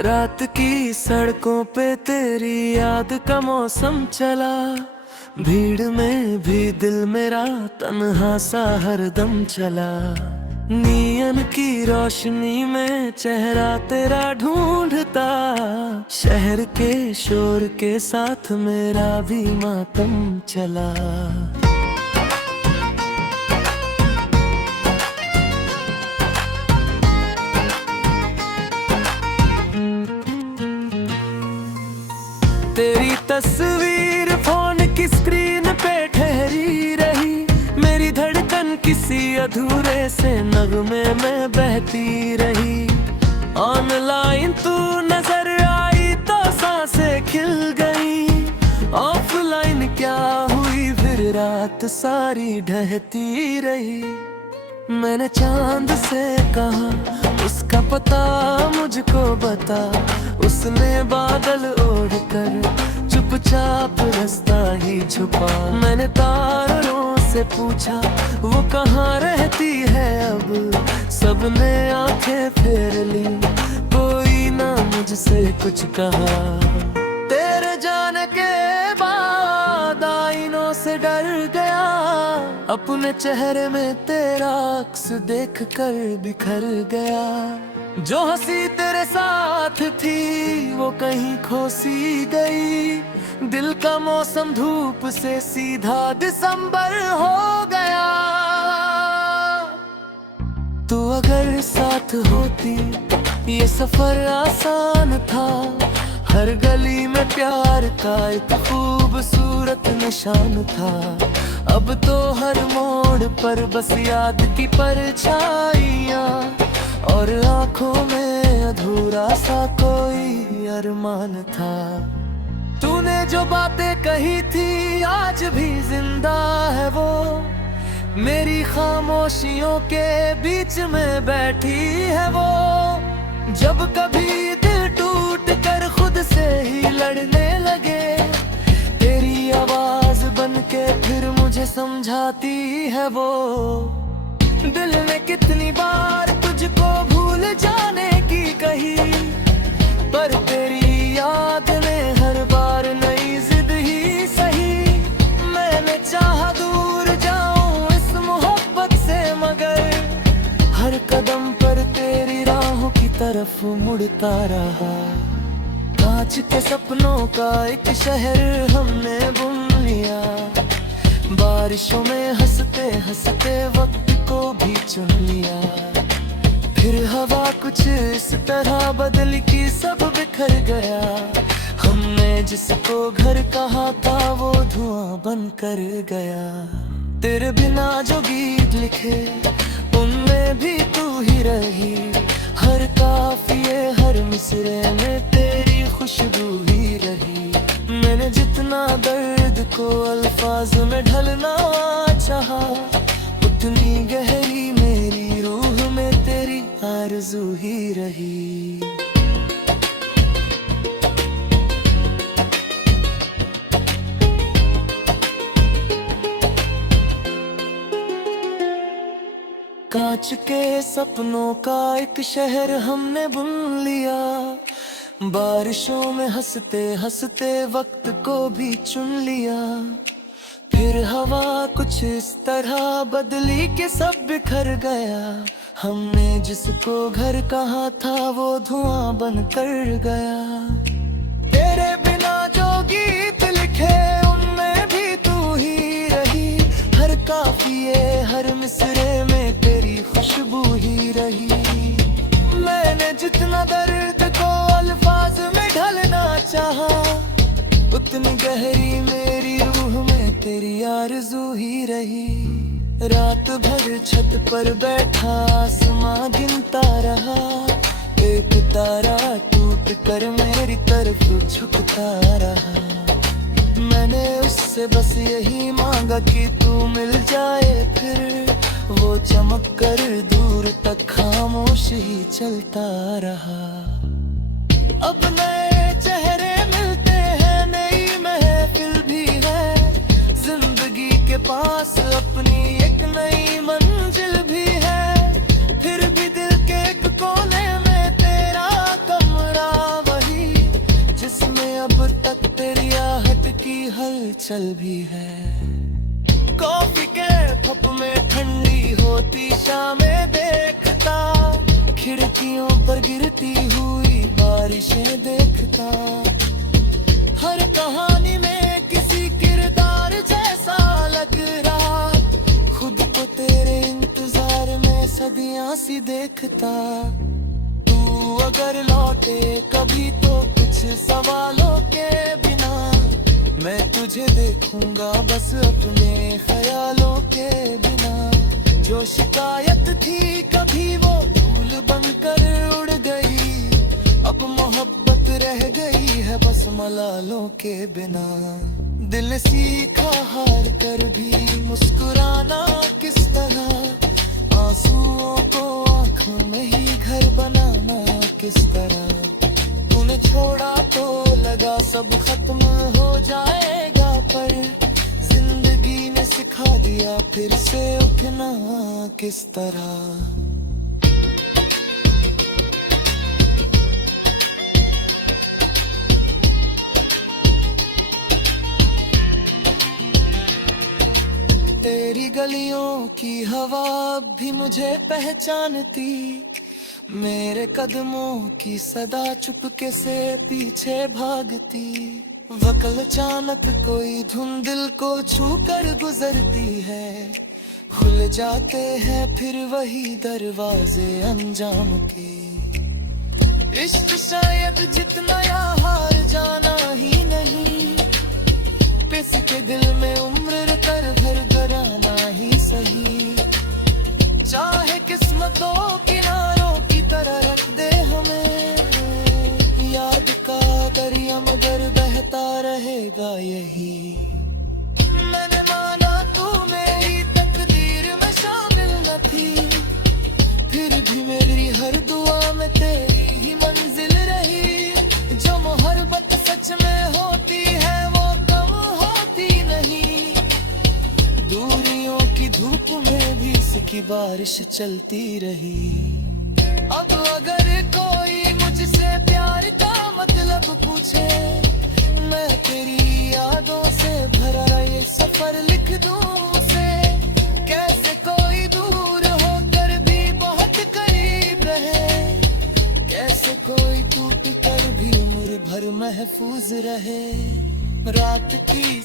रात की सड़कों पे तेरी याद का मौसम चला। भीड़ में भी दिल मेरा तन्हा सा हरदम चला। नियन की रोशनी में चेहरा तेरा ढूंढता। शहर के शोर के साथ मेरा भी मातम चला। तेरी तस्वीर फोन की स्क्रीन पे ठहरी रही। मेरी धड़कन किसी अधूरे से नगमे में बहती रही। ऑनलाइन तू नजर आई तो सांसें खिल गई। ऑफलाइन क्या हुई फिर रात सारी ढहती रही। मैंने चांद से कहा उसका पता मुझको बता। उसने बादल ओढ़कर चुपचाप रास्ता ही छुपा। मैंने तारों से पूछा वो कहाँ रहती है अब। सबने आंखें फेर ली, कोई ना मुझसे कुछ कहा। तेरे जाने के बाद आईनों से डर गया। अपने चेहरे में तेरा अक्स देख कर बिखर गया। जो हंसी तेरे साथ थी वो कहीं खो सी गई। दिल का मौसम धूप से सीधा दिसंबर हो गया। तू अगर साथ होती ये सफर आसान था। हर गली में प्यार का एक खूबसूरत निशान था। अब तो हर मोड़ पर बस याद की परछाइयाँ और आंखों में अधूरा सा कोई अरमान था। तूने जो बातें कही थी आज भी जिंदा है वो। मेरी खामोशियों के बीच में बैठी है वो। जब कभी दिल टूट कर खुद से ही लड़ने लगे, तेरी आवाज बनके फिर मुझे समझाती है वो। दिल ने कितनी बार तुझको भूल जाने की कही, पर तेरी याद ने हर बार नई जिद ही सही। मैंने चाहा दूर जाऊं इस मोहब्बत से, मगर हर कदम पर तेरी राहों की तरफ मुड़ता रहा। कांच के सपनों का एक शहर हमने बुन लिया। बारिशों में हंसते हंसते वक्त को भी चुन लिया। फिर हवा कुछ इस तरह बदली कि सब बिखर गया। हमने जिसको घर कहा था वो धुआं बन कर गया। तेरे बिना जो गीत लिखे उनमें भी तू ही रही। हर काफिए हर मिसरे में तेरी खुशबू ही रही। मैंने जितना दर्द को अल्फाज में ढलना चाहा, उतनी गहरी मेरी रूह में तेरी आरज़ू ही रही। कांच के सपनों का एक शहर हमने बुन लिया। बारिशों में हंसते हंसते वक्त को भी चुन लिया। फिर हवा कुछ इस तरह बदली कि सब बिखर गया। हमने जिसको घर कहा था वो धुआं बन कर गया। तेरे बिना जो गीत लिखे उनमें भी तू ही रही। हर काफिए हर मिसरे में तेरी खुशबू ही रही। मैंने जितना दर्द को अल्फाज में ढलना चाहा, उतनी गहरी मेरी रूह में तेरी आरज़ू ही रही। रात भर छत पर बैठा आसमां गिनता रहा। एक तारा टूट कर मेरी तरफ झुकता रहा। मैंने उससे बस यही मांगा कि तू मिल जाए फिर। वो चमक कर दूर तक खामोश ही चलता रहा। अब नए चेहरे मिलते हैं, नई महफिल भी है। जिंदगी के पास अपनी एक नई मंजिल भी है। फिर भी दिल के एक कोने में तेरा कमरा हलचल भी है। कॉफी के कप में ठंडी होती शामें देखता, खिड़कियों पर गिरती हुई बारिशें देखता। हर कहानी में किसी किरदार जैसा लग रहा, खुद को तेरे इंतजार में सदियां सी देखता। तू अगर लौटे कभी तो कुछ सवालों के बिना, मैं तुझे देखूंगा बस अपने ख्यालों के बिना। जो शिकायत थी कभी वो धूल बनकर उड़ गई, अब मोहब्बत रह गई है बस मलालों के बिना। दिल ने सीखा हार कर भी मुस्कुराना किस तरह, आंसुओं को आंखों में ही घर बनाना किस तरह। तूने छोड़ा तो लगा सब खत्म हो जाएगा, पर जिंदगी ने सिखा दिया फिर से उठना किस तरह। तेरी गलियों की हवा अब भी मुझे पहचानती, मेरे कदमों की सदा चुपके से पीछे भागती। वकल अचानक कोई धुन दिल को छू कर गुजरती है, खुल जाते हैं फिर वही दरवाजे अंजाम के। इश्क शायद जितना या हार जाना ही नहीं, पिस के दिल में उम्र कर भर कराना ही सही। चाहे किस्मतों किनारों की तरह रख दे हमें, याद का दरिया मगर बहता रहेगा यही। मैंने माना तू मेरी तकदीर में शामिल न थी, फिर भी मेरी हर दुआ में तेरी ही मंजिल रही। जो मोहब्बत सच में होती है वो कम होती नहीं, दूरियों की धूप में भी इसकी बारिश चलती रही। अब अगर कोई मुझसे प्यार का मतलब पूछे, मैं तेरी यादों से भरा ये सफर लिख दूं उसे। कैसे कोई दूर होकर भी बहुत करीब रहे, कैसे कोई टूट कर भी उम्र भर महफूज रहे। रात की